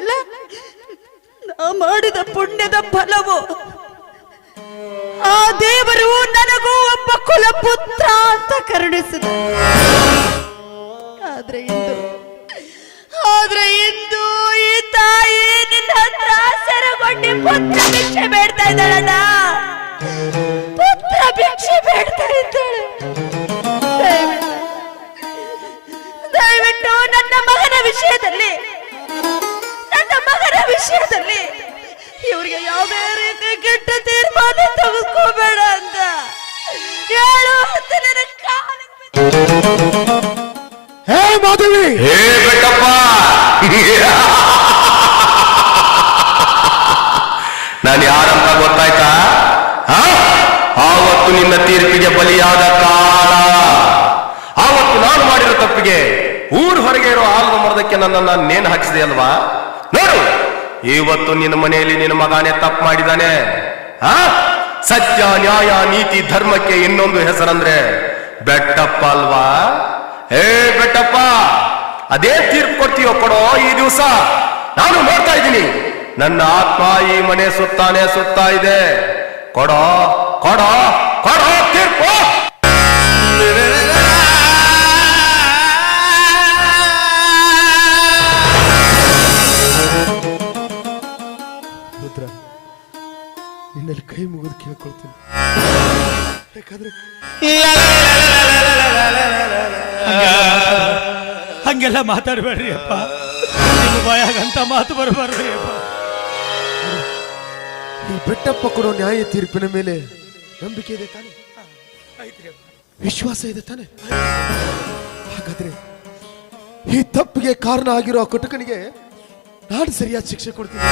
ಗೊತ್ತಿಲ್ಲ, ನಾ ಮಾಡಿದ ಪುಣ್ಯದ ಫಲವು ಆ ದೇವರು ನನಗೂ ಒಬ್ಬ ಕುಲಪುತ್ರ ಅಂತ ಕರುಣಿಸಿದ. ಆದ್ರೆ ಇಂದು ಈ ತಾಯಿ ನಿನ್ನ ಹತ್ರ ಸೆರಗೊಂಡಿ ಪುತ್ರ ಭಿಕ್ಷೆ ಬೇಡ್ತಾ ಇದ್ದಾಳಣ್ಣ. ಪುತ್ರ ಭಿಕ್ಷೆ ಬೇಡ್ತಾ ಇದ್ದಾಳೆ. ದಯವಿಟ್ಟು ನನ್ನ ಮಗನ ವಿಷಯದಲ್ಲಿ ಇವ್ರಿಗೆ ಯಾವುದೇ ರೀತಿ ಕೆಟ್ಟ ತೀರ್ಮಾನ ತೆಗೆದುಕೋಬೇಡ ಅಂತ ಹೇಳು ಅಂತ ನನ್ನ ಕಾಲಿಗೆ ಹೇ ಮಾಧವಿ, ಹೇ ಬೆಟ್ಟಪ್ಪ, ನಾನು ಯಾರಂತ ಗೊತ್ತಾಯ್ತಾ? ಆವತ್ತು ನಿನ್ನ ತೀರ್ಪಿಗೆ ಬಲಿಯಾದ ಕಾಲ, ಆವತ್ತು ನಾನು ಮಾಡಿರೋ ತಪ್ಪಿಗೆ ಊರು ಹೊರಗೆ ಇರೋ ಆಲ್ವ ಮರದಕ್ಕೆ ನನ್ನನ್ನು ನೇಣು ಹಾಕಿಸಿದೆ ಅಲ್ವಾ? ನೋಡು, ಇವತ್ತು ನಿನ್ನ ಮನೆಯಲ್ಲಿ ನಿನ್ನ ಮಗನೇ ತಪ್ಪು ಮಾಡಿದಾನೆ. ಸತ್ಯ, ನ್ಯಾಯ, ನೀತಿ, ಧರ್ಮಕ್ಕೆ ಇನ್ನೊಂದು ಹೆಸರಂದ್ರೆ ಬೆಟ್ಟಪ್ಪ ಅಲ್ವಾ? ಹೇ ಬೆಟ್ಟಪ್ಪ, ಅದೇ ತೀರ್ಪು ಕೊಡ್ತೀಯೋ ಕೊಡೋ ಈ ದಿವಸ. ನಾನು ನೋಡ್ತಾ ಇದ್ದೀನಿ, ನನ್ನ ಆತ್ಮ ಈ ಮನೆ ಸುತ್ತಾನೆ ಸುತ್ತಾ ಇದೆ. ಕೊಡೋ ಕೊಡೋ ಕೊಡೋ ತೀರ್ಪು. ರುದ್ರ, ನಿನ್ನಲ್ಲಿ ಕೈ ಮುಗಿದು ಕೇಳ್ಕೊಳ್ತೀನಿ. ಯಾಕಂದ್ರೆ ಹಂಗೆಲ್ಲ ಮಾತಾಡಬೇಡ್ರಿ ಅಪ್ಪ, ನಿಮ್ಮ ಬಾಯಾಗಂತ ಮಾತು ಬರಬಾರ್ದು ಅಪ್ಪ. ಈ ಬೆಟ್ಟಪ್ಪ ಕೊಡೋ ನ್ಯಾಯ ತೀರ್ಪಿನ ಮೇಲೆ ನಂಬಿಕೆ ಇದೆ ತಾನೆ? ವಿಶ್ವಾಸ ಇದೆ ತಾನೆ? ಹಾಗಾದ್ರೆ ಈ ತಪ್ಪಿಗೆ ಕಾರಣ ಆಗಿರೋ ಆ ಕುಟುಕನಿಗೆ ನಾನು ಸರಿಯಾದ ಶಿಕ್ಷೆ ಕೊಡ್ತೀನಿ.